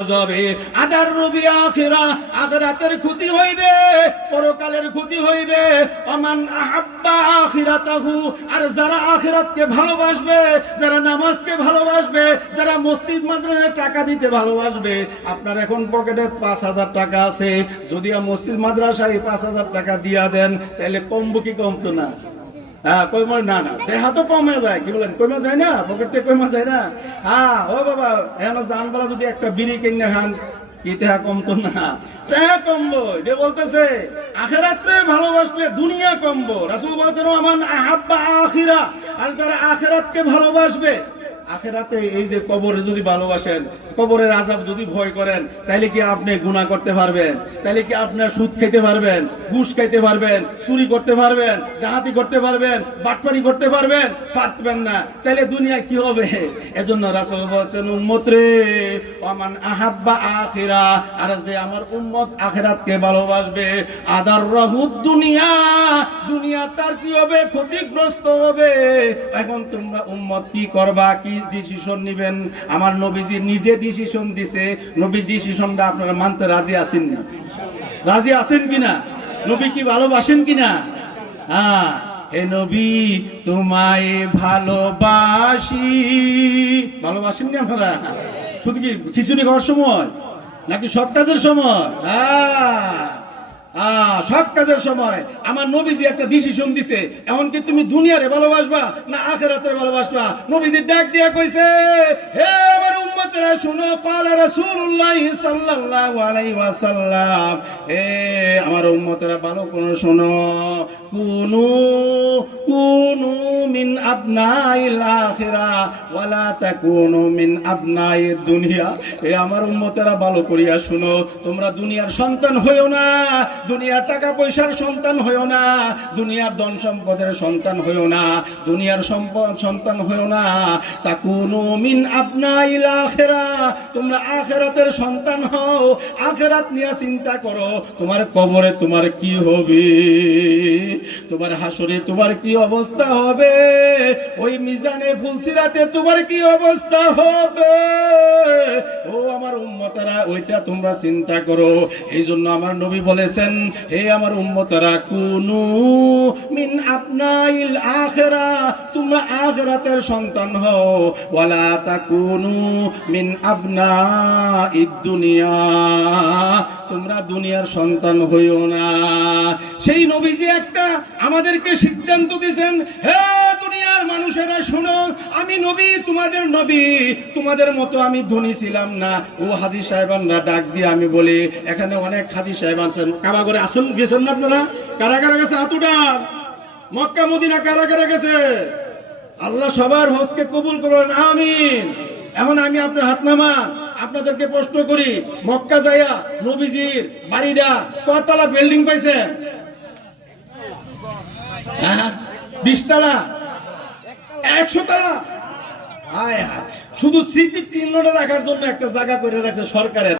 যাবে আদার রবি আখিরা আখিরাতের ক্ষতি হইবে, পরকালের ক্ষতি হইবে। ওমান আহাব্বা আখিরাতাহু, আর যারা আখিরাতকে ভালোবাসবে, যারা নামাজকে ভালোবাসবে, যারা মসজিদ মাদ্রাসায় টাকা দিতে ভালোবাসবে। আপনার এখন পকেটে 5,000 টাকা আছে, যদি মসজিদ মাদ্রাসায় 5,000 টাকা দিয়া দেন তাহলে কমবো কি কমতো না? হ্যাঁ, কইমা না না দেহা তো কমে যায়, কি বলেন কমে যায় না, পকেট থেকে কমে যায় না। হ্যাঁ ও বাবা, এখন জানবালা যদি একটা বিড়ি কিনে খান কি টাকা কমতো না? টাকা কমবো, যে বলতেছে আখিরাতরে ভালোবাসলে দুনিয়া কমবো। রাসূল বলেছেন আমান আহাব্বা আখিরা, আর যারা আখিরাতকে ভালোবাসবে। আখিরাতে এই যে কবরে যদি ভালোবাসেন, কবরের আযাব যদি ভয় করেন, তাহলে কি আপনি গুনাহ করতে পারবেন? তাহলে কি আপনার সুদ খেতে পারবেন, ঘুষ খাইতে পারবেন, চুরি করতে পারবেন, ডাকাতি করতে পারবেন, বাটপারি করতে পারবেন? পারবেন না। তাহলে দুনিয়া কি হবে? এজন্য রাসূল বলেছেন উম্মত রে ওমান আহাব্বা আখিরা, আর যে আমার উম্মত আখিরাতকে ভালোবাসবে, আদার রাহুদ দুনিয়া, দুনিয়া তার কি হবে? ক্ষতিগ্রস্ত হবে। এখন তোমরা উম্মত কি করবা, কি ডিসিশন নেবেন? আমার নবীজি নিজে ডিসিশন দিছে। নবী ডিসিশনটা আপনারা মানতে রাজি আছেন না? রাজি আছেন কিনা? নবী কি ভালোবাসেন কিনা? হ্যাঁ, হে নবী তোমায় ভালোবাসি। ভালোবাসেন কি আপনারা? শুধু কি খিচুড়ি খাওয়ার সময় নাকি সব কাজের সময়? সব কাজের সময় আমার নবীজি একটা ডিসিশন দিছে। এমনকি তুমি দুনিয়ারে ভালোবাসবা না আখিরাতের ভালোবাসবা? নবীজি ডাক দিয়া কইছে, হে আমার উম্মতেরা শুনো, ক্বালা রাসূলুল্লাহ সাল্লাল্লাহু আলাইহি ওয়াসাল্লাম, হে আমার উম্মতেরা ভালো করে শোনো, কুনু কুনু মিন আবনাইল আখিরা ওয়ালা তাকুনু মিন আবনাইদ দুনিয়া। হে আমার উম্মতেরা ভালো করিয়া শুনো, তোমরা দুনিয়ার সন্তান হইও না, দুনিয়ার টাকা পয়সার সন্তান হইও না, দুনিয়ার ধন সম্পদের সন্তান হইও না, দুনিয়ার সম্পদ সন্তান হইও না। তাকুনু মিন আবনাইল আখিরা, তোমরা আখিরাতের সন্তান হও। আখিরাত নিয়ে চিন্তা করো, তোমার কবরে তোমার কি হবে, তোমার হাসরে তোমার কি অবস্থা হবে, ওই মিজানে ফুলসিরাতে তোমার কি অবস্থা হবে। ও আমার উম্মতেরা, ওইটা তোমরা চিন্তা করো। এই জন্য আমার নবী বলেছেন, হে আমার উম্মতেরা কুনু মিন আবনাইল আখিরা, তোমরা আখিরাতের সন্তান হও। ওয়ালা তাকুনু মিন আবনাইদ দুনিয়া, তোমরা দুনিয়ার সন্তান হইও না। সেই নবীজি একটা আমাদেরকে সিদ্ধান্ত দিয়েছেন, হে দুনিয়ার মানুষেরা শুনো, আমি নবী, তোমাদের নবী, তোমাদের মতো আমি ধনী ছিলাম না। ও হাজী সাহেবানরা ডাক দিয়ে আমি বলি, এখানে অনেক হাজী সাহেব আছেন, কাবাগরে আসেন, গেছেন না আপনারা? কারা কারা গেছে হাতুডান? মক্কা মদিনা কারা কারা গেছে? আল্লাহ সবার হজকে কবুল করুন, আমিন। এখন আমি আপনার হাত নামান, আপনাদেরকে প্রশ্ন করি, মক্কা যাইয়া নবীজির বাড়িটা কতলা বিল্ডিং পাইছেন? 20 তলা, 100 তলা? শুধু স্মৃতি চিহ্নটা রাখার জন্য একটা জায়গা করে রাখছে সরকারের।